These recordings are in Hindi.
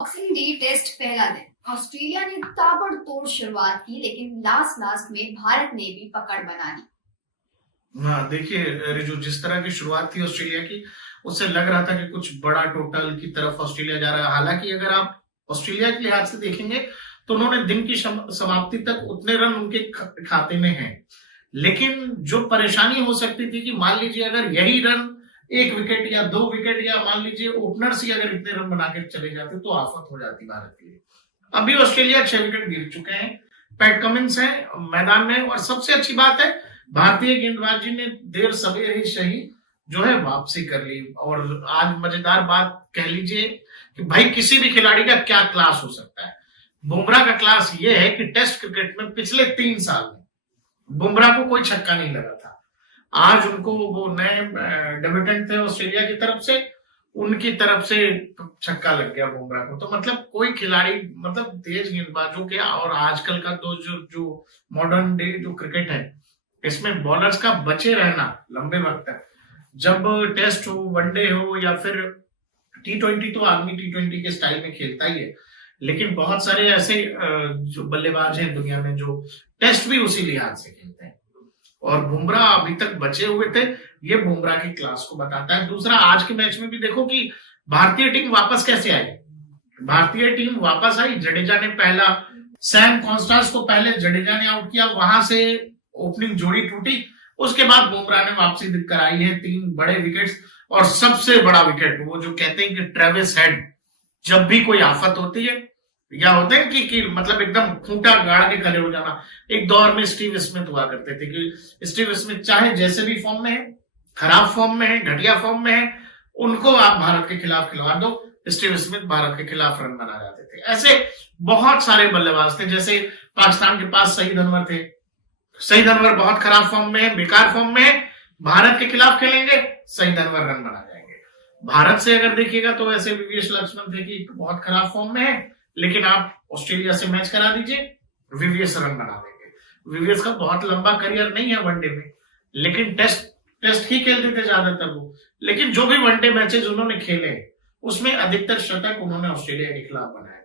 बॉक्सिंग डे टेस्ट पहला दिन ऑस्ट्रेलिया ने ताबड़तोड़ शुरुआत की, लेकिन लास्ट में भारत ने भी पकड़ बना ली। हाँ, देखिए रिजू, जिस तरह की शुरुआत थी ऑस्ट्रेलिया की, उससे लग रहा था कि कुछ बड़ा टोटल की तरफ ऑस्ट्रेलिया जा रहा है। हालांकि अगर आप ऑस्ट्रेलिया के लिहाज से देखेंगे तो उन्होंने दिन की समाप्ति तक उतने रन उनके खाते में हैं, लेकिन जो परेशानी हो सकती थी कि मान लीजिए अगर यही रन एक विकेट या दो विकेट या मान लीजिए ओपनर्स ही अगर इतने रन बना के चले जाते तो आफत हो जाती भारत के लिए। अभी ऑस्ट्रेलिया 6 विकेट गिर चुके हैं, पैट कमिंस है मैदान में, और सबसे अच्छी बात है भारतीय गेंदबाजी ने देर सवेर ही सही जो है वापसी कर ली। और आज मजेदार बात कह लीजिए कि भाई किसी भी खिलाड़ी का क्या क्लास हो सकता है। बुमराह का क्लास ये है कि टेस्ट क्रिकेट में पिछले 3 साल में बुमराह को कोई छक्का नहीं लगा था। आज उनको वो नए डेब्यूटेंट थे ऑस्ट्रेलिया की तरफ से, उनकी तरफ से छक्का लग गया बुमराह को। तो मतलब कोई खिलाड़ी, मतलब तेज गेंदबाजों के, और आजकल का तो जो मॉडर्न डे जो क्रिकेट है इसमें बॉलर्स का बचे रहना लंबे वक्त तक, जब टेस्ट हो, वनडे हो या फिर T20, तो आदमी T20 के स्टाइल में खेलता ही है, लेकिन बहुत सारे ऐसे जो बल्लेबाज हैं दुनिया में जो टेस्ट भी उसी लिहाज से खेलते हैं, और बुमराह अभी तक बचे हुए थे। ये बुमराह की क्लास को बताता है। दूसरा, आज के मैच में भी देखो कि भारतीय टीम वापस कैसे आई। भारतीय टीम वापस आई, जडेजा ने पहला, सैम कॉन्स्टांस को पहले जडेजा ने आउट किया, वहां से ओपनिंग जोड़ी टूटी, उसके बाद बुमराह ने वापसी कराई है 3 बड़े विकेट्स। और सबसे बड़ा विकेट, वो जो कहते हैं कि ट्रेविस हेड, जब भी कोई आफत होती है या होते हैं कि मतलब एकदम खूंटा गाड़ के खड़े हो जाना। एक दौर में स्टीव स्मिथ हुआ करते थे कि स्टीव स्मिथ चाहे जैसे भी फॉर्म में है, खराब फॉर्म में है, घटिया फॉर्म में है, उनको आप भारत के खिलाफ खिलवा दो, स्टीव स्मिथ भारत के खिलाफ रन बना जाते थे। ऐसे बहुत सारे बल्लेबाज थे, जैसे पाकिस्तान के पास सईद अनवर थे। सईद अनवर बहुत खराब फॉर्म में है, बेकार फॉर्म में है, भारत के खिलाफ खेलेंगे, सईद अनवर रन बना जाएंगे। भारत से अगर देखिएगा तो ऐसे विवेश लक्ष्मण थे कि बहुत खराब फॉर्म में है, लेकिन आप ऑस्ट्रेलिया से मैच करा दीजिए, विवेश रन बना देंगे। विवेश का बहुत लंबा करियर नहीं है वनडे में, लेकिन टेस्ट ही खेलते थे ज्यादातर वो, लेकिन जो भी वनडे मैचेस उन्होंने खेले उसमें अधिकतर शतक उन्होंने ऑस्ट्रेलिया के खिलाफ बनाए।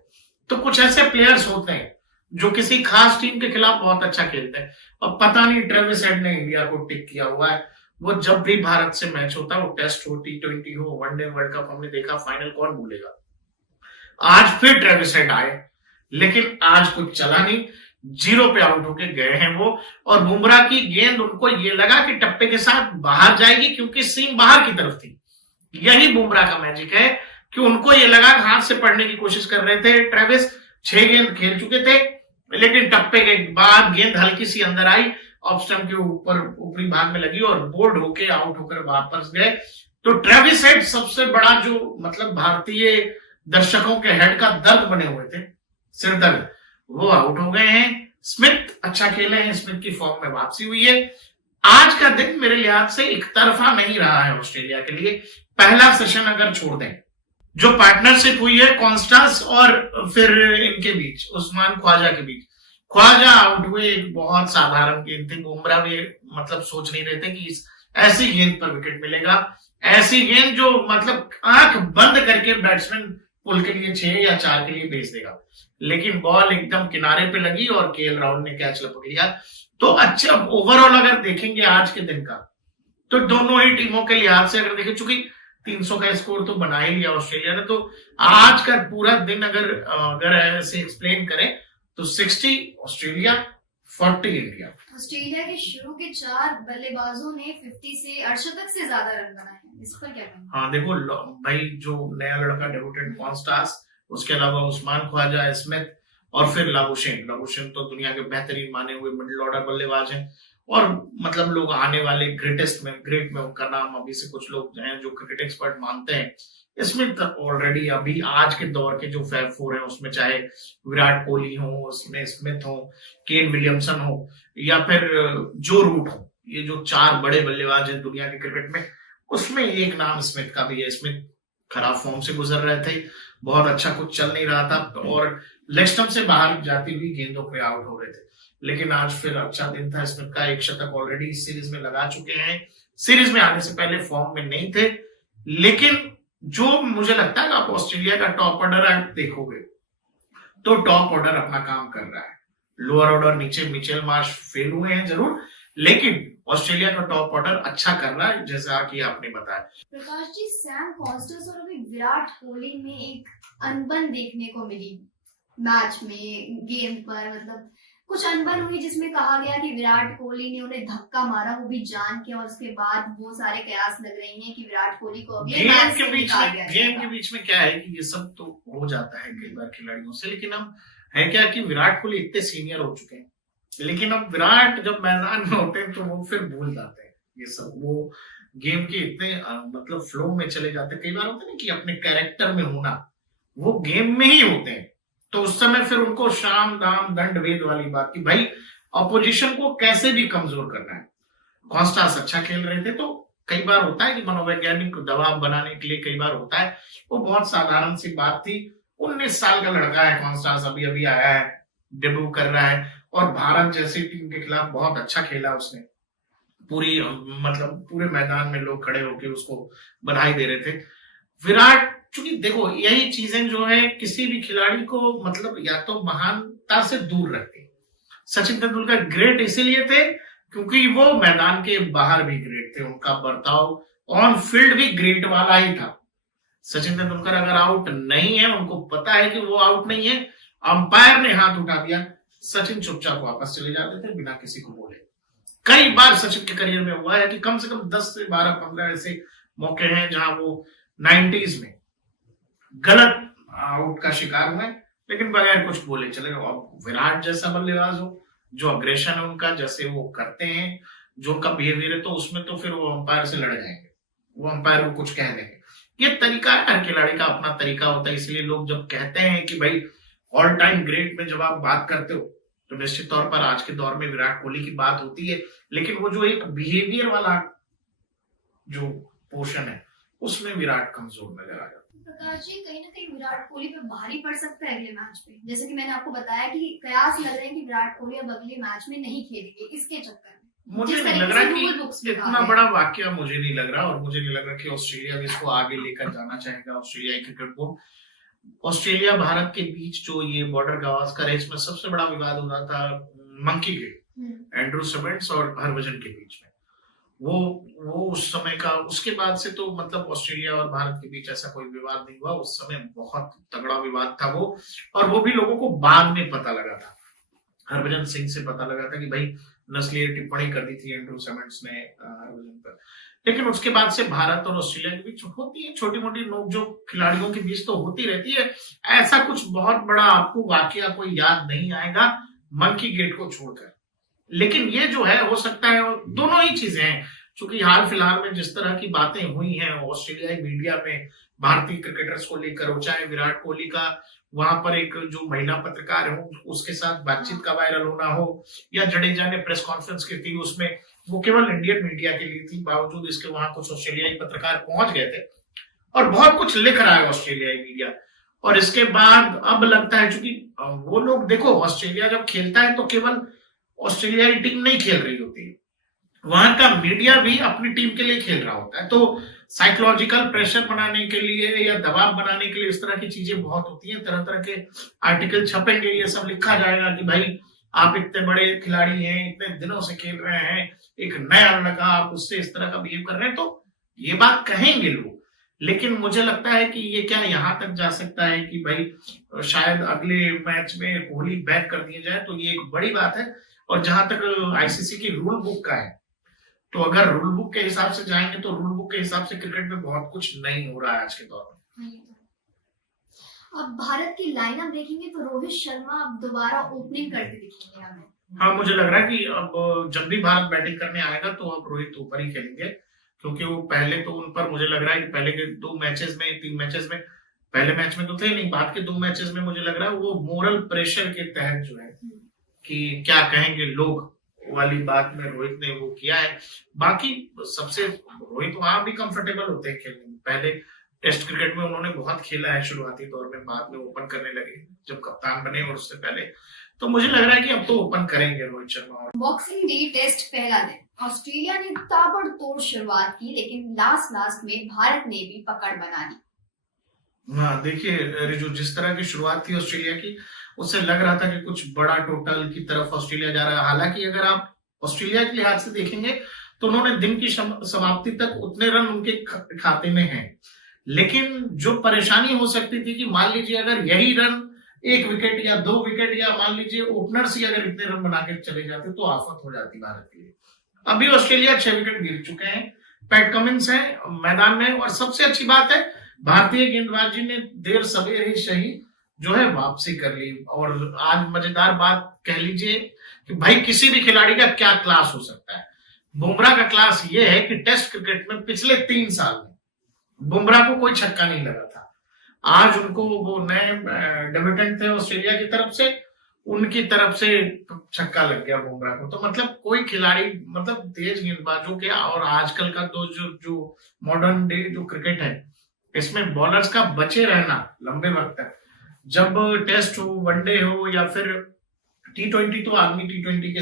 तो कुछ ऐसे प्लेयर्स होते हैं जो किसी खास टीम के खिलाफ बहुत अच्छा खेलते हैं, और पता नहीं ट्रेविस हेड ने इंडिया को टिक किया हुआ है। वो जब भी भारत से मैच होता है, वो टेस्ट हो, T20 हो, वनडे वर्ल्ड कप, हमने देखा फाइनल, कौन भूलेगा। आज फिर ट्रेविस हेड आए, लेकिन आज कुछ चला नहीं, 0 पे आउट होके गए हैं वो। और बुमराह की गेंद, उनको ये लगा कि टप्पे के साथ बाहर जाएगी, क्योंकि सीम बाहर की तरफ थी। यही बुमराह का मैजिक है कि उनको ये लगा, हाथ से पढ़ने की कोशिश कर रहे थे ट्रेविस, 6 गेंद खेल चुके थे, लेकिन टप्पे के बाद गेंद हल्की सी अंदर आई, ऑफ स्टंप के ऊपर ऊपरी भाग में लगी और बोल्ड होके आउट होकर वापस गए। तो ट्रेविस हेड सबसे बड़ा जो मतलब भारतीय दर्शकों के हेड का दर्द बने हुए थे, सिरदर्द, वो आउट हो गए हैं। स्मिथ अच्छा खेले हैं, स्मिथ की फॉर्म में वापसी हुई है। आज का दिन मेरे लिहाज से एक तरफा नहीं रहा है ऑस्ट्रेलिया के लिए। पहला सेशन अगर छोड़ दें, जो पार्टनरशिप हुई है कॉन्स्टांस और फिर इनके बीच, उस्मान ख्वाजा के बीच, ख्वाजा आउट हुए, एक बहुत साधारण गेंद थी। बुमराह भी मतलब सोच नहीं रहे थे कि ऐसी गेंद पर विकेट मिलेगा, ऐसी गेंद जो मतलब आंख बंद करके बैट्समैन पुल के लिए 6 या 4 के लिए भेज देगा, लेकिन बॉल एकदम किनारे पे लगी और केएल राहुल ने कैच लपक लिया। तो अच्छा, ओवरऑल अगर देखेंगे आज के दिन का, तो दोनों ही टीमों के लिहाज से अगर देखें, चूंकि 300 का स्कोर तो बना ही लिया ऑस्ट्रेलिया ने, तो आज का पूरा दिन अगर ऐसे एक्सप्लेन करें तो 60 ऑस्ट्रेलिया, 40 इंडिया। ऑस्ट्रेलिया के शुरू के 4 बल्लेबाजों ने 50 से अर्धशतक से ज्यादा रन बनाए हैं, इस पर क्या कहना? हाँ देखो भाई, जो नया लड़का डेब्यूटेंट कॉन्स्टांस, उसके अलावा उस्मान ख्वाजा, स्मिथ, और फिर लाबुशेन तो दुनिया के बेहतरीन माने हुए मिडिल ऑर्डर बल्लेबाज हैं, और मतलब लोग आने वाले ग्रेट में उनका नाम अभी से कुछ लोग हैं जो क्रिकेट एक्सपर्ट मानते हैं। इसमें ऑलरेडी अभी आज के दौर के जो फैब 4 है, उसमें चाहे विराट कोहली हो, उसमें स्मिथ हो, केन विलियमसन हो, या फिर जो रूट हो, ये जो 4 बड़े बल्लेबाज हैं दुनिया के क्रिकेट में, उसमें एक नाम स्मिथ का भी है। स्मिथ खराब फॉर्म से गुजर रहे थे, बहुत अच्छा कुछ चल नहीं रहा था, और लेग स्टंप से बाहर जाती हुई गेंदों पे आउट हो रहे थे, लेकिन आज फिर अच्छा दिन था। स्मिथ का 1 शतक ऑलरेडी सीरीज में लगा चुके हैं, सीरीज में आने से पहले फॉर्म में नहीं थे, लेकिन जो मुझे लगता है कि आप ऑस्ट्रेलिया का टॉप ऑर्डर आप देखोगे तो टॉप ऑर्डर अपना काम कर रहा है। लोअर ऑर्डर नीचे मिचेल मार्श फेल हुए हैं जरूर, लेकिन ऑस्ट्रेलिया का टॉप ऑर्डर अच्छा कर रहा है, जैसा कि आपने बताया। प्रकाश जी, सैम कॉस्टर्स और अभी विराट कोहली में एक अनबन देखने को मिली मैच में, गेम पर, मतलब कुछ अनबन हुई जिसमें कहा गया कि विराट कोहली ने उन्हें धक्का मारा, वो भी जान के, और उसके बाद वो सारे कयास लग रही हैं कि विराट कोहली को अगले मैच से निकाल दिया जाएगा। गेम के बीच में क्या है कि ये सब तो हो जाता है कई बार खिलाड़ियों से, लेकिन हम है क्या कि विराट कोहली इतने सीनियर हो चुके हैं, लेकिन अब विराट जब मैदान में होते हैं तो वो फिर भूल जाते हैं ये सब, वो गेम के इतने मतलब फ्लो में चले जाते हैं। कई बार होता है ना कि अपने कैरेक्टर में होना, वो गेम में ही होते हैं, तो उस समय फिर उनको शाम दाम दंड भेद वाली बात की भाई ऑपोजिशन को कैसे भी कमजोर करना है। कॉन्स्टास अच्छा खेल रहे थे, तो कई बार होता है कि मनोवैज्ञानिक दबाव बनाने के लिए कई बार होता है, वो बहुत साधारण सी बात थी। 19 साल का लड़का है कॉन्स्टास, अभी अभी आया है, डेब्यू कर रहा है, और भारत जैसी टीम के खिलाफ बहुत अच्छा खेला उसने। पूरी मतलब पूरे मैदान में लोग खड़े होकर उसको बधाई दे रहे थे। विराट, चूंकि देखो यही चीजें जो है किसी भी खिलाड़ी को मतलब या तो महानता से दूर रखती। सचिन तेंदुलकर ग्रेट इसीलिए थे क्योंकि वो मैदान के बाहर भी ग्रेट थे, उनका बर्ताव ऑन फील्ड भी ग्रेट वाला ही था। सचिन तेंदुलकर अगर आउट नहीं है, उनको पता है कि वो आउट नहीं है, अंपायर ने हाथ उठा दिया, सचिन चुपचाप वापस चले जाते थे बिना किसी को बोले। कई बार सचिन के करियर में हुआ है कि कम से कम 10 से 12-15 ऐसे मौके हैं जहां वो 90s में गलत आउट का शिकार हुए, लेकिन बगैर कुछ बोले चले। अब विराट जैसा बल्लेबाज हो, जो अग्रेशन है उनका, जैसे वो करते हैं, जो उनका बिहेवियर है, तो उसमें तो फिर वो अंपायर से लड़ जाएंगे, वो अंपायर को कुछ कह देंगे। ये तरीका है, हर खिलाड़ी का अपना तरीका होता है। इसलिए लोग जब कहते हैं कि भाई ऑल टाइम ग्रेट में जब आप बात करते हो तो निश्चित तौर पर आज के दौर में विराट कोहली की बात होती है, लेकिन वो जो एक बिहेवियर वाला जो पोर्शन है उसमें विराट कमजोर नजर आ जाता है। प्रकाश जी, कहीं ना कहीं विराट कोहली पे भारी पड़ सकता है अगले मैच पे, जैसे कि मैंने आपको बताया कि कयास लग रहे हैं कि विराट कोहली अब अगले मैच में नहीं खेलेंगे इसके चक्कर में। मुझे नहीं लग रहा कि इतना बड़ा वाकया, मुझे नहीं लग रहा, और मुझे नहीं लग रहा कि ऑस्ट्रेलिया भी इसको आगे लेकर जाना चाहेगा। ऑस्ट्रेलियाई क्रिकेट बोर्ड, ऑस्ट्रेलिया भारत के बीच जो ये बॉर्डर गावस्कर है, इसमें सबसे बड़ा विवाद हो रहा था मंकी गेट, एंड्रू सिमेंट्स और हरभजन के बीच में। वो उस समय का, उसके बाद से तो मतलब ऑस्ट्रेलिया और भारत के बीच ऐसा कोई विवाद नहीं हुआ। उस समय बहुत तगड़ा विवाद था वो, और वो भी लोगों को बाद में पता लगा था, हरभजन सिंह से पता लगा था कि भाई नस्लीय टिप्पणी कर दी थी एंड्रू सिमेंट्स ने हरभजन पर। लेकिन उसके बाद से भारत और ऑस्ट्रेलिया के बीच होती है छोटी मोटी नोकझोंक, खिलाड़ियों के बीच तो होती रहती है। ऐसा कुछ बहुत बड़ा आपको वाकया कोई याद नहीं आएगा मंकी गेट को छोड़कर। लेकिन ये जो है, हो सकता है दोनों ही चीजें हैं, क्योंकि हाल फिलहाल में जिस तरह की बातें हुई हैं ऑस्ट्रेलियाई मीडिया में भारतीय क्रिकेटर्स को लेकर, हो चाहे विराट कोहली का वहां पर एक जो महिला पत्रकार है उसके साथ बातचीत का वायरल होना हो, या जडेजा ने प्रेस कॉन्फ्रेंस की थी, उसमें वो केवल इंडियन मीडिया के लिए थी, बावजूद इसके वहां कुछ ऑस्ट्रेलियाई पत्रकार पहुंच गए थे और बहुत कुछ लिख रहा है ऑस्ट्रेलियाई मीडिया। और इसके बाद अब लगता है, चूंकि वो लोग, देखो ऑस्ट्रेलिया जब खेलता है तो केवल ऑस्ट्रेलियाई टीम नहीं खेल रही होती, वहां का मीडिया भी अपनी टीम के लिए खेल रहा होता है, तो साइकोलॉजिकल प्रेशर बनाने के लिए या दबाव बनाने के लिए इस तरह की चीजें बहुत होती हैं। तरह तरह के आर्टिकल छपेंगे, ये सब लिखा जाएगा कि भाई आप इतने बड़े खिलाड़ी हैं, इतने दिनों से खेल रहे हैं, एक नया लड़का आप उससे इस तरह का बिहेव कर रहे हैं, तो ये बात कहेंगे लोग। लेकिन मुझे लगता है कि ये क्या यहां तक जा सकता है कि भाई शायद अगले मैच में कोहली बैक कर दिया जाए, तो ये एक बड़ी बात है। और जहां तक आईसीसी की रूल बुक का है, तो अगर रूल बुक के हिसाब से जाएंगे तो रूल बुक के हिसाब से क्रिकेट में बहुत कुछ नहीं हो रहा है आज के दौर में। अब भारत की लाइनअप देखेंगे तो रोहित शर्मा अब दोबारा ओपनिंग करते दिखेंगे हमें। हाँ, मुझे लग रहा है कि अब जब भी भारत बैटिंग करने आएगा तो अब रोहित ऊपर ही खेलेंगे, क्योंकि वो पहले तो उन पर मुझे लग रहा है कि पहले के 2 मैचेस में 3 मैचेस में, पहले मैच में तो थे नहीं, बाद के 2 मैचेस में मुझे लग रहा है वो मोरल प्रेशर के तहत जो है कि क्या कहेंगे लोग वाली बात में रोहित ने वो किया है। बाकी सबसे रोहित वहां भी कंफर्टेबल होते हैं खेलने में। पहले टेस्ट क्रिकेट में उन्होंने बहुत खेला है शुरुआती दौर में, बाद में ओपन करने लगे जब कप्तान बने, और उससे पहले तो मुझे लग रहा है कि अब तो ओपन करेंगे Rohit Sharma. Boxing day test पहला दिन, ऑस्ट्रेलिया ने ताबड़तोड़ शुरुआत की, लेकिन लास्ट में भारत ने भी पकड़ बना ली। हाँ देखिए रिजू, जिस तरह की शुरुआत थी ऑस्ट्रेलिया की, उससे लग रहा था कि कुछ बड़ा टोटल की तरफ ऑस्ट्रेलिया जा रहा है। हालांकि अगर आप ऑस्ट्रेलिया के लिहाज से देखेंगे तो उन्होंने दिन की समाप्ति तक उतने रन उनके खाते में हैं। लेकिन जो परेशानी हो सकती थी कि मान लीजिए अगर यही रन 1 विकेट या 2 विकेट या मान लीजिए ओपनर्स ही अगर इतने रन बनाकर चले जाते तो आफत हो जाती भारत के लिए। अभी ऑस्ट्रेलिया 6 विकेट गिर चुके हैं, पैट कमिंस है मैदान में, और सबसे अच्छी बात है भारतीय गेंदबाजी ने देर सवेर ही सही जो है वापसी कर ली। और आज मजेदार बात कह लीजिए कि भाई किसी भी खिलाड़ी का क्या क्लास हो सकता है। बुमराह का क्लास ये है कि टेस्ट क्रिकेट में पिछले 3 साल में बुमराह को कोई छक्का नहीं लगा था। आज उनको वो नए डेब्यूटेंट थे ऑस्ट्रेलिया की तरफ से, उनकी तरफ से छक्का लग गया बुमराह को। तो मतलब कोई खिलाड़ी, मतलब तेज गेंदबाजों के, और आजकल का तो जो मॉडर्न डे जो क्रिकेट है इसमें बॉलर्स का बचे रहना लंबे वक्त तक, जब टेस्ट हो, वनडे हो या फिर T20, तो आदमी T20 के